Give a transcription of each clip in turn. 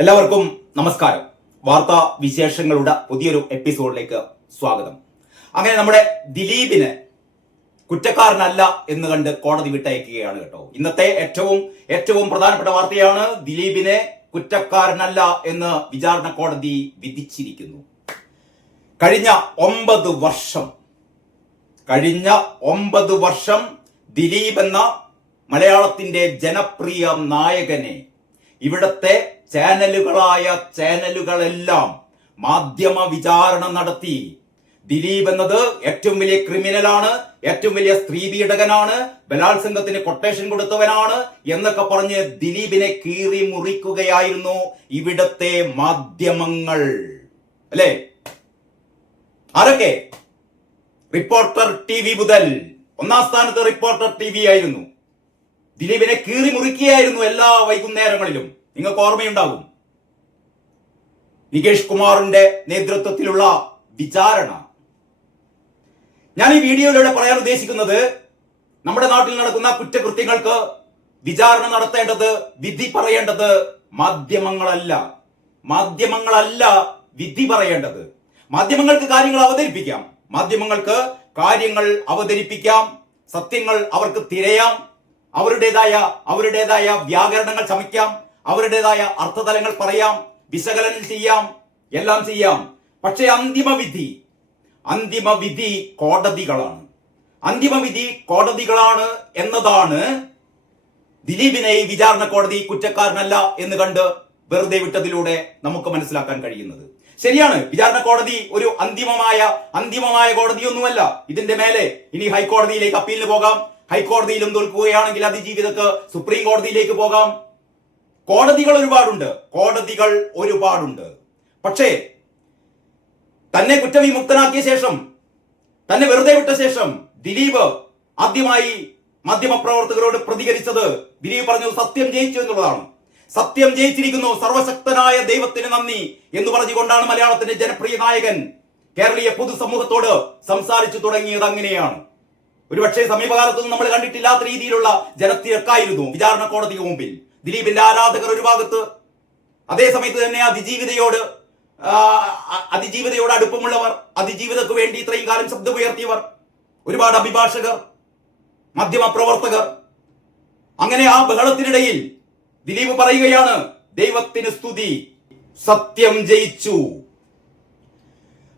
എല്ലാവർക്കും നമസ്കാരം. വാർത്താ വിശേഷങ്ങളുടെ പുതിയൊരു എപ്പിസോഡിലേക്ക് സ്വാഗതം. അങ്ങനെ നമ്മുടെ ദിലീപിനെ കുറ്റക്കാരനല്ല എന്ന് കണ്ട് കോടതി വിട്ടയക്കുകയാണ് കേട്ടോ. ഇന്നത്തെ ഏറ്റവും പ്രധാനപ്പെട്ട വാർത്തയാണ്. ദിലീപിനെ കുറ്റക്കാരനല്ല എന്ന് വിചാരണ കോടതി വിധിച്ചിരിക്കുന്നു. കഴിഞ്ഞ 9 വർഷം ദിലീപ് എന്ന മലയാളത്തിന്റെ ജനപ്രിയ നായകനെ ഇവിടത്തെ ചാനലുകളെല്ലാം മാധ്യമ വിചാരണ നടത്തി. ദിലീപ് എന്നത് ഏറ്റവും വലിയ ക്രിമിനലാണ്, ഏറ്റവും വലിയ സ്ത്രീ പീഡകനാണ്, ബലാത്സംഗത്തിന് കൊട്ടേഷൻ കൊടുത്തവനാണ് എന്നൊക്കെ പറഞ്ഞ് ദിലീപിനെ കീറി മുറിക്കുകയായിരുന്നു ഇവിടത്തെ മാധ്യമങ്ങൾ. അല്ലേ? ആരൊക്കെ? റിപ്പോർട്ടർ TV മുതൽ ഒന്നാം സ്ഥാനത്ത് റിപ്പോർട്ടർ TV ആയിരുന്നു. ദിലീപിനെ കീറി മുറിക്കുകയായിരുന്നു എല്ലാ വൈകുന്നേരങ്ങളിലും. നിങ്ങൾക്ക് ഓർമ്മയുണ്ടാകും നികേഷ് കുമാറിന്റെ നേതൃത്വത്തിലുള്ള വിചാരണ. ഞാൻ ഈ വീഡിയോയിലൂടെ പറയാൻ ഉദ്ദേശിക്കുന്നത്, നമ്മുടെ നാട്ടിൽ നടക്കുന്ന കുറ്റകൃത്യങ്ങൾക്ക് വിചാരണ നടത്തേണ്ടത്, വിധി പറയേണ്ടത് മാധ്യമങ്ങളല്ല വിധി പറയേണ്ടത്. മാധ്യമങ്ങൾക്ക് കാര്യങ്ങൾ അവതരിപ്പിക്കാം, സത്യങ്ങൾ അവർക്ക് തിരയാം, അവരുടേതായ വ്യാകരണങ്ങൾ ചമയ്ക്കാം, അവരുടേതായ അർത്ഥതലങ്ങൾ പറയാം, വിശകലനം ചെയ്യാം, എല്ലാം ചെയ്യാം. പക്ഷേ അന്തിമ വിധി കോടതികളാണ് എന്നതാണ് ദിലീപിനെ ഈ വിചാരണ കോടതി കുറ്റക്കാരനല്ല എന്ന് കണ്ട് വെറുതെ വിട്ടതിലൂടെ നമുക്ക് മനസ്സിലാക്കാൻ കഴിയുന്നത്. ശരിയാണ്, വിചാരണ കോടതി ഒരു അന്തിമമായ കോടതിയൊന്നുമല്ല. ഇതിന്റെ മേലെ ഇനി ഹൈക്കോടതിയിലേക്ക് അപ്പീലിന് പോകാം. ഹൈക്കോടതിയിലും തോൽക്കുകയാണെങ്കിൽ അതിജീവിതക്ക് സുപ്രീം കോടതിയിലേക്ക് പോകാം. കോടതികൾ ഒരുപാടുണ്ട്. പക്ഷേ തന്നെ കുറ്റവിമുക്തനാക്കിയ ശേഷം, തന്നെ വെറുതെ വിട്ട ശേഷം ദിലീപ് ആദ്യമായി മാധ്യമപ്രവർത്തകരോട് പ്രതികരിച്ചത്, ദിലീപ് പറഞ്ഞു സത്യം ജയിച്ചു എന്നുള്ളതാണ്. സത്യം ജയിച്ചിരിക്കുന്നു, സർവശക്തനായ ദൈവത്തിന് നന്ദി എന്ന് പറഞ്ഞുകൊണ്ടാണ് മലയാളത്തിന്റെ ജനപ്രിയ നായകൻ കേരളീയ പൊതുസമൂഹത്തോട് സംസാരിച്ചു തുടങ്ങിയത്. അങ്ങനെയാണ്. ഒരുപക്ഷെ സമീപകാലത്തൊന്നും നമ്മൾ കണ്ടിട്ടില്ലാത്ത രീതിയിലുള്ള ജനത്തിരക്കായിരുന്നു വിചാരണ കോടതിക്ക് മുമ്പിൽ. ദിലീപിന്റെ ആരാധകർ ഒരു ഭാഗത്ത്, അതേ സമയത്ത് തന്നെ അതിജീവിതയോട് അടുപ്പമുള്ളവർ, അതിജീവിതക്ക് വേണ്ടി ഇത്രയും കാലം ശബ്ദമുയർത്തിയവർ, ഒരുപാട് അഭിഭാഷകർ, മാധ്യമപ്രവർത്തകർ. അങ്ങനെ ആ ബഹളത്തിനിടയിൽ ദിലീപ് പറയുകയാണ്, ദൈവത്തിന് സ്തുതി, സത്യം ജയിച്ചു.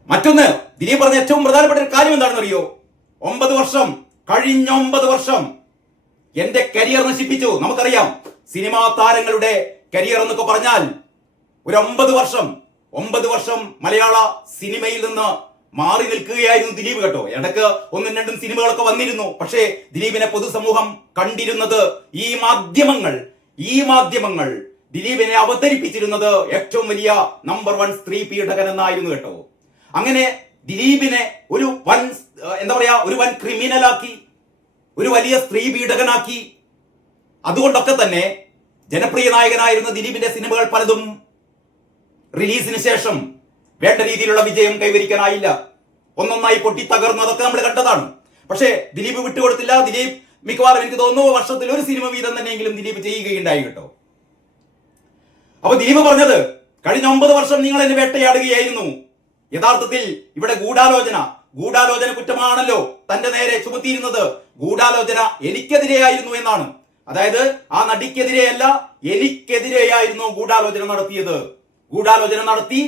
മറ്റൊന്ന്, ദിലീപ് പറഞ്ഞ ഏറ്റവും പ്രധാനപ്പെട്ട ഒരു കാര്യം എന്താണെന്ന് അറിയോ? കഴിഞ്ഞ 9 വർഷം എന്റെ കരിയർ നശിപ്പിച്ചു. നമുക്കറിയാം, സിനിമാ താരങ്ങളുടെ കരിയർ എന്നൊക്കെ പറഞ്ഞാൽ ഒരു 9 വർഷം മലയാള സിനിമയിൽ നിന്ന് മാറി നിൽക്കുകയായിരുന്നു ദിലീപ് കേട്ടോ. ഇടയ്ക്ക് 1-2 സിനിമകളൊക്കെ വന്നിരുന്നു. പക്ഷേ ദിലീപിനെ പൊതുസമൂഹം കണ്ടിരുന്നത് ഈ മാധ്യമങ്ങൾ ദിലീപിനെ അവതരിപ്പിച്ചിരുന്നത് ഏറ്റവും വലിയ നമ്പർ 1 സ്ത്രീ പീഡകൻ എന്നായിരുന്നു കേട്ടോ. അങ്ങനെ ദിലീപിനെ ഒരു വൻ ക്രിമിനലാക്കി, ഒരു വലിയ സ്ത്രീ പീഡകനാക്കി. അതുകൊണ്ടൊക്കെ തന്നെ ജനപ്രിയ നായകനായിരുന്ന ദിലീപിന്റെ സിനിമകൾ പലതും റിലീസിന് ശേഷം വേണ്ട രീതിയിലുള്ള വിജയം കൈവരിക്കാനായില്ല. ഒന്നൊന്നായി പൊട്ടി തകർന്നു. അതൊക്കെ നമ്മൾ കണ്ടതാണ്. പക്ഷേ ദിലീപ് വിട്ടുകൊടുത്തില്ല. ദിലീപ് മിക്കവാറും, എനിക്ക് തോന്നുന്നു, വർഷത്തിൽ ഒരു സിനിമ വീതം തന്നെയെങ്കിലും ദിലീപ് ചെയ്യുകയുണ്ടായി കേട്ടോ. അപ്പൊ ദിലീപ് പറഞ്ഞത്, കഴിഞ്ഞ 9 വർഷം നിങ്ങൾ എന്നെ വേട്ടയാടുകയായിരുന്നു. യഥാർത്ഥത്തിൽ ഇവിടെ ഗൂഢാലോചന കുറ്റമാണല്ലോ തന്റെ നേരെ ചുമത്തിയിരുന്നത്. ഗൂഢാലോചന എനിക്കെതിരെയായിരുന്നു എന്നാണ്. അതായത് ആ നടിക്കെതിരെയല്ല, എനിക്കെതിരെയായിരുന്നു ഗൂഢാലോചന നടത്തിയത്. ഗൂഢാലോചന നടത്തി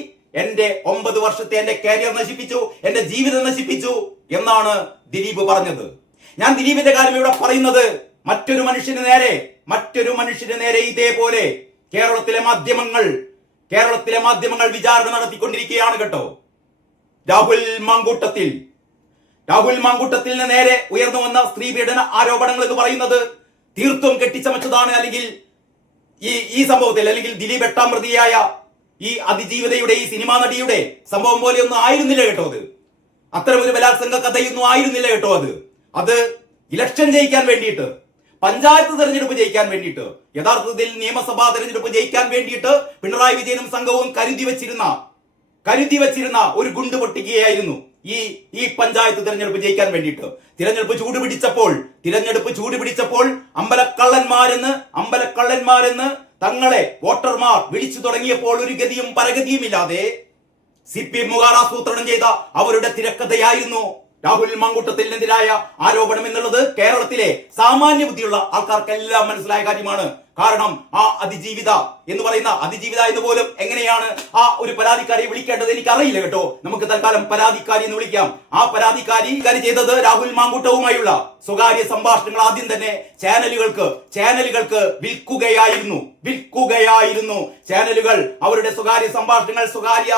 എന്റെ 9 വർഷത്തെ എന്റെ കരിയർ നശിപ്പിച്ചു, എന്റെ ജീവിതം നശിപ്പിച്ചു എന്നാണ് ദിലീപ് പറഞ്ഞത്. ഞാൻ ദിലീപിന്റെ കാര്യം ഇവിടെ പറയുന്നത്, മറ്റൊരു മനുഷ്യന് നേരെ ഇതേപോലെ കേരളത്തിലെ മാധ്യമങ്ങൾ വിചാരണ നടത്തിക്കൊണ്ടിരിക്കുകയാണ് കേട്ടോ. രാഹുൽ മാങ്കൂട്ടത്തിന് നേരെ ഉയർന്നു വന്ന സ്ത്രീ പീഡന ആരോപണങ്ങൾ എന്ന് പറയുന്നത് തീർത്തും കെട്ടിച്ചമച്ചതാണ്. അല്ലെങ്കിൽ ഈ സംഭവത്തിൽ, അല്ലെങ്കിൽ ദിലീപ് 8ാം പ്രതിയായ ഈ അതിജീവിതയുടെ, ഈ സിനിമാ നടിയുടെ സംഭവം പോലെയൊന്നും ആയിരുന്നില്ല കേട്ടോ. അത്തരം ഒരു ബലാത്സംഗ കഥയൊന്നും ആയിരുന്നില്ല കേട്ടോ. അത് ഇലക്ഷൻ ജയിക്കാൻ വേണ്ടിയിട്ട്, പഞ്ചായത്ത് തെരഞ്ഞെടുപ്പ് ജയിക്കാൻ വേണ്ടിയിട്ട്, യഥാർത്ഥത്തിൽ നിയമസഭാ തെരഞ്ഞെടുപ്പ് ജയിക്കാൻ വേണ്ടിയിട്ട് പിണറായി വിജയനും സംഘവും കരുതി വെച്ചിരുന്ന ഒരു ഗുണ്ട് പൊട്ടിക്കുകയായിരുന്നു ഈ പഞ്ചായത്ത് തെരഞ്ഞെടുപ്പ് ജയിക്കാൻ വേണ്ടിയിട്ട്. തിരഞ്ഞെടുപ്പ് ചൂട് പിടിച്ചപ്പോൾ അമ്പലക്കള്ളന്മാരെന്ന് തങ്ങളെ വോട്ടർമാർ വിളിച്ചു തുടങ്ങിയപ്പോൾ ഒരു ഗതിയും പരഗതിയും ഇല്ലാതെ CPM ആസൂത്രണം ചെയ്ത അവരുടെ തിരക്കഥയായിരുന്നു രാഹുൽ മാങ്കൂട്ടത്തിനെതിരായ ആരോപണം എന്നുള്ളത് കേരളത്തിലെ സാമാന്യ ബുദ്ധിയുള്ള ആൾക്കാർക്കെല്ലാം മനസ്സിലായ കാര്യമാണ്. കാരണം ആ അതിജീവിത എന്ന് പറയുന്ന അതിജീവിത എന്ന് പോലും എങ്ങനെയാണ് ആ ഒരു പരാതിക്കാരിയെ വിളിക്കേണ്ടത് എനിക്ക് അറിയില്ല കേട്ടോ. നമുക്ക് തൽക്കാലം പരാതിക്കാരി എന്ന് വിളിക്കാം. ആ പരാതിക്കാരി ചെയ്തത് രാഹുൽ മാങ്കൂട്ടവുമായുള്ള സ്വകാര്യ സംഭാഷണങ്ങൾ ആദ്യം തന്നെ ചാനലുകൾക്ക് വിൽക്കുകയായിരുന്നു. ചാനലുകൾ അവരുടെ സ്വകാര്യ സംഭാഷണങ്ങൾ, സ്വകാര്യ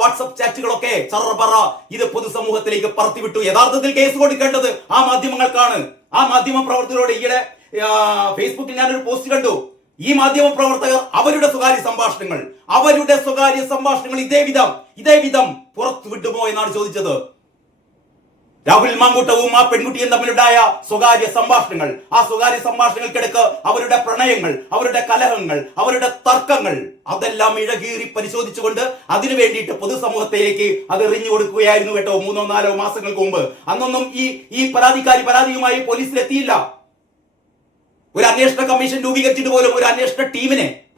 വാട്സപ്പ് ചാറ്റുകളൊക്കെ ചറപറ ഇത് പൊതുസമൂഹത്തിലേക്ക് പറത്തിവിട്ടു. യഥാർത്ഥത്തിൽ കേസ് കൊടുക്കേണ്ടത് ആ മാധ്യമങ്ങൾക്കാണ്. ആ മാധ്യമ പ്രവർത്തകരോട് ഈയിടെ ഫേസ്ബുക്കിൽ ഞാനൊരു പോസ്റ്റ് കണ്ടു. ഈ മാധ്യമ പ്രവർത്തകർ അവരുടെ സ്വകാര്യ സംഭാഷണങ്ങൾ ഇതേ വിധം പുറത്തു വിട്ടുമോ എന്നാണ് ചോദിച്ചത്. രാഹുൽ മാങ്കൂട്ടവും ആ പെൺകുട്ടിയും തമ്മിലുണ്ടായ സ്വകാര്യ സംഭാഷണങ്ങൾ, ആ സ്വകാര്യ സംഭാഷണങ്ങൾക്കിടക്ക് അവരുടെ പ്രണയങ്ങൾ, അവരുടെ കലഹങ്ങൾ, അവരുടെ തർക്കങ്ങൾ അതെല്ലാം ഇഴകീറി പരിശോധിച്ചുകൊണ്ട് അതിനു വേണ്ടിയിട്ട് പൊതുസമൂഹത്തിലേക്ക് അത് എറിഞ്ഞു കൊടുക്കുകയായിരുന്നു കേട്ടോ 3-4 മാസങ്ങൾക്ക് മുമ്പ്. അന്നൊന്നും ഈ പരാതിയുമായി പോലീസിലെത്തിയില്ല. ഒരു അന്വേഷണ കമ്മീഷൻ രൂപീകരിച്ചിട്ട് പോലും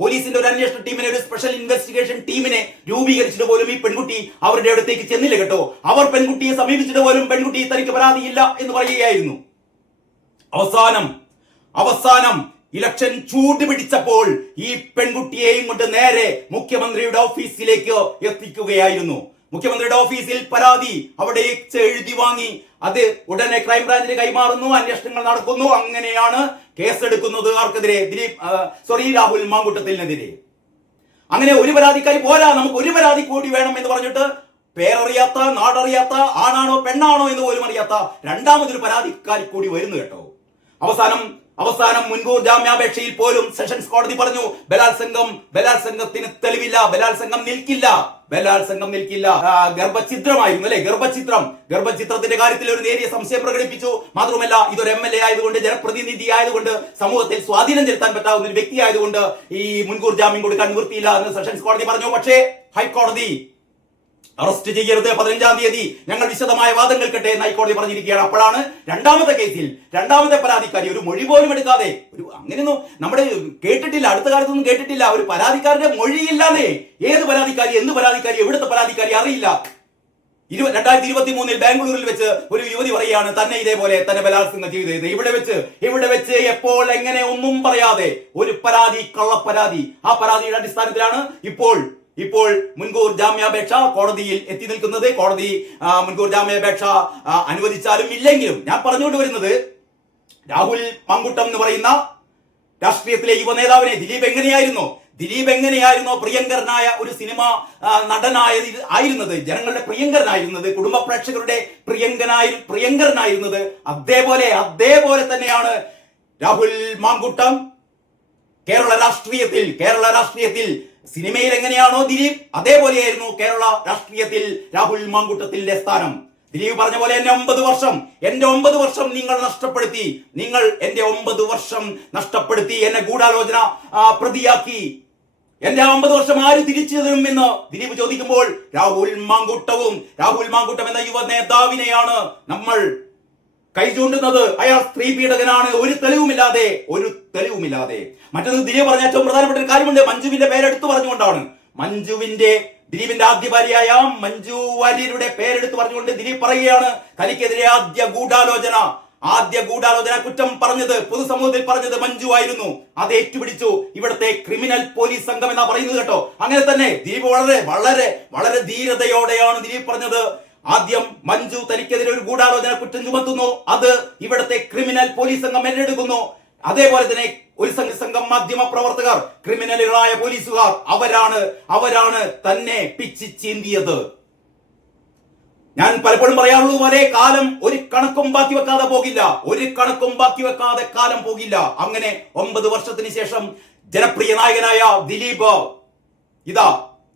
പോലീസിന്റെ ഒരു അന്വേഷണ ടീമിനെ, ഒരു സ്പെഷ്യൽ ഇൻവെസ്റ്റിഗേഷൻ ടീമിനെ രൂപീകരിച്ചിട്ട് പോലും ഈ പെൺകുട്ടി അവരുടെ അടുത്തേക്ക് ചെന്നില്ല കേട്ടോ. അവർ പെൺകുട്ടിയെ സമീപിച്ചിട്ട് പോലും പെൺകുട്ടി തനിക്ക് പരാതിയില്ല എന്ന് പറയുകയായിരുന്നു. അവസാനം ഇലക്ഷൻ ചൂട് പിടിച്ചപ്പോൾ ഈ പെൺകുട്ടിയെയും കൊണ്ട് നേരെ മുഖ്യമന്ത്രിയുടെ ഓഫീസിലേക്ക് എത്തിക്കുകയായിരുന്നു. മുഖ്യമന്ത്രിയുടെ ഓഫീസിൽ പരാതി അവിടെ എഴുതി വാങ്ങി അത് ഉടനെ ക്രൈംബ്രാഞ്ചിന് കൈമാറുന്നു. അന്വേഷണങ്ങൾ നടക്കുന്നു. അങ്ങനെയാണ് കേസെടുക്കുന്നത് ആർക്കെതിരെ? രാഹുൽ മാങ്കൂട്ടത്തിനെതിരെ. അങ്ങനെ ഒരു പരാതിക്കാരി പോരാ, നമുക്ക് ഒരു പരാതി കൂടി വേണം എന്ന് പറഞ്ഞിട്ട് പേരറിയാത്ത, നാടറിയാത്ത, ആണാണോ പെണ്ണാണോ എന്ന് പോലും അറിയാത്ത രണ്ടാമതൊരു പരാതിക്കാരി കൂടി വരുന്നു കേട്ടോ. അവസാനം മുൻകൂർ ജാമ്യാപേക്ഷയിൽ പോലും സെഷൻസ് കോടതി പറഞ്ഞു ബലാത്സംഗത്തിന് തെളിവില്ല, ബലാത്സംഗം നിൽക്കില്ല. ഗർഭഛിദ്രമായിരുന്നു അല്ലെ? ഗർഭചിത്രത്തിന്റെ കാര്യത്തിൽ ഒരു നേരിയ സംശയം പ്രകടിപ്പിച്ചു. മാത്രമല്ല ഇതൊരു MLA ആയതുകൊണ്ട്, ജനപ്രതിനിധി ആയതുകൊണ്ട്, സമൂഹത്തിൽ സ്വാധീനം ചെലുത്താൻ പറ്റാവുന്ന ഒരു വ്യക്തി ആയതുകൊണ്ട് ഈ മുൻകൂർ ജാമ്യം കൊടുക്കാൻ നിവൃത്തിയില്ല എന്ന് സെഷൻസ് കോടതി പറഞ്ഞു. പക്ഷേ ഹൈക്കോടതി അറസ്റ്റ് ചെയ്യരുത്, 15-ാം തീയതി ഞങ്ങൾ വിശദമായ വാദം കേൾക്കട്ടെ എന്ന് ഹൈക്കോടതി പറഞ്ഞിരിക്കുകയാണ്. അപ്പോഴാണ് രണ്ടാമത്തെ പരാതിക്കാരി ഒരു മൊഴി പോലും എടുക്കാതെ, അങ്ങനെയൊന്നും നമ്മുടെ കേട്ടിട്ടില്ല, അടുത്ത കാലത്തൊന്നും കേട്ടിട്ടില്ല. ഒരു പരാതിക്കാരുടെ മൊഴിയില്ലാതെ ഏത് പരാതിക്കാരി, എന്ത് പരാതിക്കാരി, എവിടുത്തെ പരാതിക്കാരി അറിയില്ല. 2023 ബാംഗ്ലൂരിൽ വെച്ച് ഒരു യുവതി പറയുകയാണ് തന്നെ ഇതേപോലെ തന്നെ ബലാത്സംഗം ചെയ്തത്. ഇവിടെ വെച്ച് എപ്പോൾ എങ്ങനെ ഒന്നും പറയാതെ ഒരു പരാതി, കള്ളപ്പരാതി. ആ പരാതിയുടെ അടിസ്ഥാനത്തിലാണ് ഇപ്പോൾ മുൻകൂർ ജാമ്യാപേക്ഷ കോടതിയിൽ എത്തി നിൽക്കുന്നത്. കോടതി മുൻകൂർ ജാമ്യാപേക്ഷ അനുവദിച്ചാലും ഇല്ലെങ്കിലും ഞാൻ പറഞ്ഞുകൊണ്ട് വരുന്നത്, രാഹുൽ മാങ്കൂട്ടം എന്ന് പറയുന്ന രാഷ്ട്രീയത്തിലെ യുവ നേതാവിനെ ദിലീപ് എങ്ങനെയായിരുന്നോ പ്രിയങ്കരനായ ഒരു സിനിമ നടനായിരുന്നത്, ജനങ്ങളുടെ പ്രിയങ്കരനായിരുന്നത്, കുടുംബ പ്രേക്ഷകരുടെ പ്രിയങ്കരനായിരുന്നത്, അതേപോലെ തന്നെയാണ് രാഹുൽ മാങ്കൂട്ടം കേരള രാഷ്ട്രീയത്തിൽ. സിനിമയിൽ എങ്ങനെയാണോ ദിലീപ്, അതേപോലെയായിരുന്നു കേരള രാഷ്ട്രീയത്തിൽ രാഹുൽ മാങ്കൂട്ടത്തിന്റെ സ്ഥാനം. ദിലീപ് പറഞ്ഞ പോലെ എന്റെ 9 വർഷം നിങ്ങൾ എന്റെ 9 വർഷം നഷ്ടപ്പെടുത്തി, എന്നെ ഗൂഢാലോചന പ്രതിയാക്കി. എന്റെ 9 വർഷം ആര് തിരിച്ചു തരുമെന്ന് ദിലീപ് ചോദിക്കുമ്പോൾ രാഹുൽ മാങ്കൂട്ടം എന്ന യുവ നേതാവിനെയാണ് നമ്മൾ കൈ ചൂണ്ടുന്നത്. അയാൾ സ്ത്രീ പീഡകനാണ്, ഒരു തെളിവുമില്ലാതെ. മറ്റൊന്ന് ദിലീപ് പറഞ്ഞ ഏറ്റവും പ്രധാനപ്പെട്ട ഒരു കാര്യമുണ്ട്. മഞ്ജുവിന്റെ പേരെടുത്തു പറഞ്ഞുകൊണ്ടാണ്. ദിലീപിന്റെ ആദ്യ ഭാര്യയായ മഞ്ജു വാര്യരുടെ പേരെടുത്ത് പറഞ്ഞുകൊണ്ട് ദിലീപ് പറയുകയാണ് തനിക്കെതിരെ ആദ്യ ഗൂഢാലോചന കുറ്റം പൊതുസമൂഹത്തിൽ പറഞ്ഞത് മഞ്ജു ആയിരുന്നു. അത് ഏറ്റുപിടിച്ചു ഇവിടുത്തെ ക്രിമിനൽ പോലീസ് സംഘം എന്നാ പറയുന്നത് കേട്ടോ. അങ്ങനെ തന്നെ ദിലീപ് വളരെ ധീരതയോടെയാണ് ദിലീപ് പറഞ്ഞത്. ആദ്യം മഞ്ജു തനിക്കെതിരെ ഒരു ഗൂഢാലോചന കുറ്റം ചുമത്തുന്നു, അത് ഇവിടുത്തെ ക്രിമിനൽ പോലീസ് സംഘം ഏറ്റെടുക്കുന്നു. അതേപോലെ തന്നെ ഒരു സംഘം മാധ്യമ പ്രവർത്തകർ, ക്രിമിനലുകളായ പോലീസുകാർ, അവരാണ് തന്നെ പിച്ചി ചീന്തിയത്. ഞാൻ പലപ്പോഴും പറയാറുള്ളൂ പോലെ കാലം ഒരു കണക്കും ബാക്കി വെക്കാതെ കാലം പോകില്ല. അങ്ങനെ 9 വർഷത്തിന് ശേഷം ജനപ്രിയ നായകനായ ദിലീപ് ഇതാ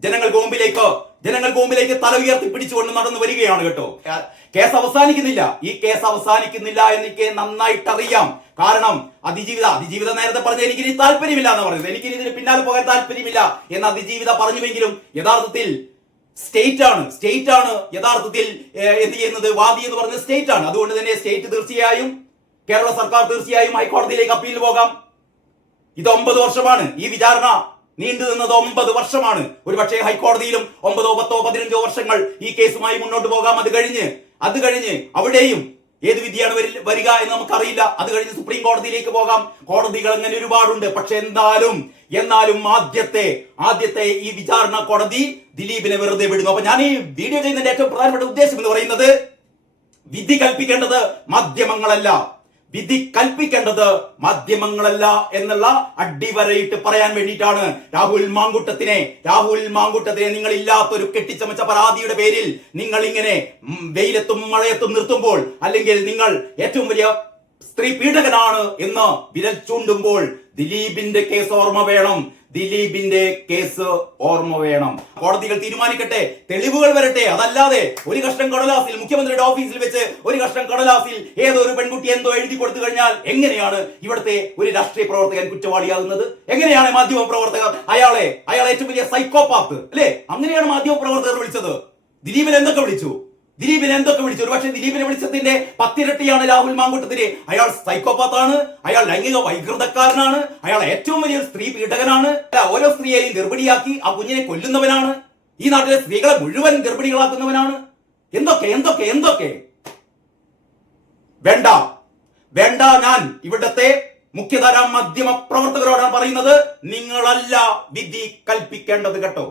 ജനങ്ങൾക്ക് മുമ്പിലേക്ക് തല ഉയർത്തി പിടിച്ചുകൊണ്ട് നടന്നു വരികയാണ് കേട്ടോ. കേസ് അവസാനിക്കുന്നില്ല. ഈ കേസ് അവസാനിക്കുന്നില്ല എനിക്ക് നന്നായിട്ട് അറിയാം. കാരണം അതിജീവിത നേരത്തെ പറഞ്ഞ എനിക്ക് ഇനി താല്പര്യമില്ല എന്ന് പറഞ്ഞത്, എനിക്ക് ഇതിന് പിന്നാലെ പോകാൻ താല്പര്യമില്ല എന്ന് അതിജീവിത പറഞ്ഞുവെങ്കിലും യഥാർത്ഥത്തിൽ സ്റ്റേറ്റ് ആണ് യഥാർത്ഥത്തിൽ എന്ത് ചെയ്യുന്നത്, വാദി എന്ന് പറഞ്ഞത് സ്റ്റേറ്റ് ആണ്. അതുകൊണ്ട് തന്നെ സ്റ്റേറ്റ് തീർച്ചയായും, കേരള സർക്കാർ തീർച്ചയായും ഹൈക്കോടതിയിലേക്ക് അപ്പീൽ പോകാം. ഇത് 9 വർഷമാണ്. ഈ വിചാരണ നീണ്ടു നിന്നത് 9 വർഷമാണ്. ഒരുപക്ഷെ ഹൈക്കോടതിയിലും 9, 10, 15 വർഷങ്ങൾ ഈ കേസുമായി മുന്നോട്ട് പോകാം. അത് കഴിഞ്ഞ് അവിടെയും ഏത് വിധിയാണ് വരിക എന്ന് നമുക്കറിയില്ല. അത് കഴിഞ്ഞ് സുപ്രീം കോടതിയിലേക്ക് പോകാം. കോടതികൾ അങ്ങനെ ഒരുപാടുണ്ട്. പക്ഷെ എന്നാലും ആദ്യത്തെ ഈ വിചാരണ കോടതി ദിലീപിനെ വെറുതെ വിടുന്നു. അപ്പൊ ഞാൻ ഈ വീഡിയോ ചെയ്യുന്നതിന്റെ ഏറ്റവും പ്രധാനപ്പെട്ട ഉദ്ദേശം എന്ന് പറയുന്നത്, വിധി കൽപ്പിക്കേണ്ടത് മാധ്യമങ്ങളല്ല എന്നുള്ള അടിവരയിട്ട് പറയാൻ വേണ്ടിയിട്ടാണ് രാഹുൽ മാങ്കൂട്ടത്തിനെ നിങ്ങൾ ഇല്ലാത്തൊരു കെട്ടിച്ചമച്ച പരാതിയുടെ പേരിൽ നിങ്ങൾ ഇങ്ങനെ വെയിലത്തും മഴയത്തും നിർത്തുമ്പോൾ, അല്ലെങ്കിൽ നിങ്ങൾ ഏറ്റവും വലിയ സ്ത്രീ പീഡകനാണ് എന്ന് വിരൽ ചൂണ്ടുമ്പോൾ ദിലീപിന്റെ കേസ് ഓർമ്മ വേണം. കോടതികൾ തീരുമാനിക്കട്ടെ, തെളിവുകൾ വരട്ടെ. അതല്ലാതെ ഒരു കഷ്ണം കടലാസിൽ, മുഖ്യമന്ത്രിയുടെ ഓഫീസിൽ വെച്ച് ഒരു കഷ്ണം കടലാസിൽ ഏതോ ഒരു പെൺകുട്ടി എന്തോ എഴുതി കൊടുത്തു കഴിഞ്ഞാൽ എങ്ങനെയാണ് ഇവിടുത്തെ ഒരു രാഷ്ട്രീയ പ്രവർത്തകൻ കുറ്റവാളിയാകുന്നത്? എങ്ങനെയാണ് മാധ്യമ പ്രവർത്തകർ അയാളെ ഏറ്റവും വലിയ സൈക്കോപാത്ത് അല്ലെ, അങ്ങനെയാണ് മാധ്യമ പ്രവർത്തകർ വിളിച്ചത്. ദിലീപിനെ എന്തൊക്കെ വിളിച്ചു? ഒരുപക്ഷെ ദിലീപിനെ വിളിച്ചതിന്റെ 10 ഇരട്ടിയാണ് രാഹുൽ മാങ്കൂട്ടത്തിന്. അയാൾ സൈക്കോപാത്താണ്, അയാൾ ലൈംഗിക വൈകൃതക്കാരനാണ്, അയാൾ ഏറ്റവും വലിയൊരു സ്ത്രീ പീഡകനാണ്, ഓരോ സ്ത്രീയെയും ഗർഭിണിയാക്കി ആ കുഞ്ഞിനെ കൊല്ലുന്നവനാണ്, ഈ നാട്ടിലെ സ്ത്രീകളെ മുഴുവൻ ഗർഭിണികളാക്കുന്നവനാണ്. എന്തൊക്കെ വേണ്ട. ഞാൻ ഇവിടത്തെ മുഖ്യധാരാ മാധ്യമ പ്രവർത്തകരോടാണ് പറയുന്നത്, നിങ്ങളല്ല വിധി കൽപ്പിക്കേണ്ടത് കേട്ടോ.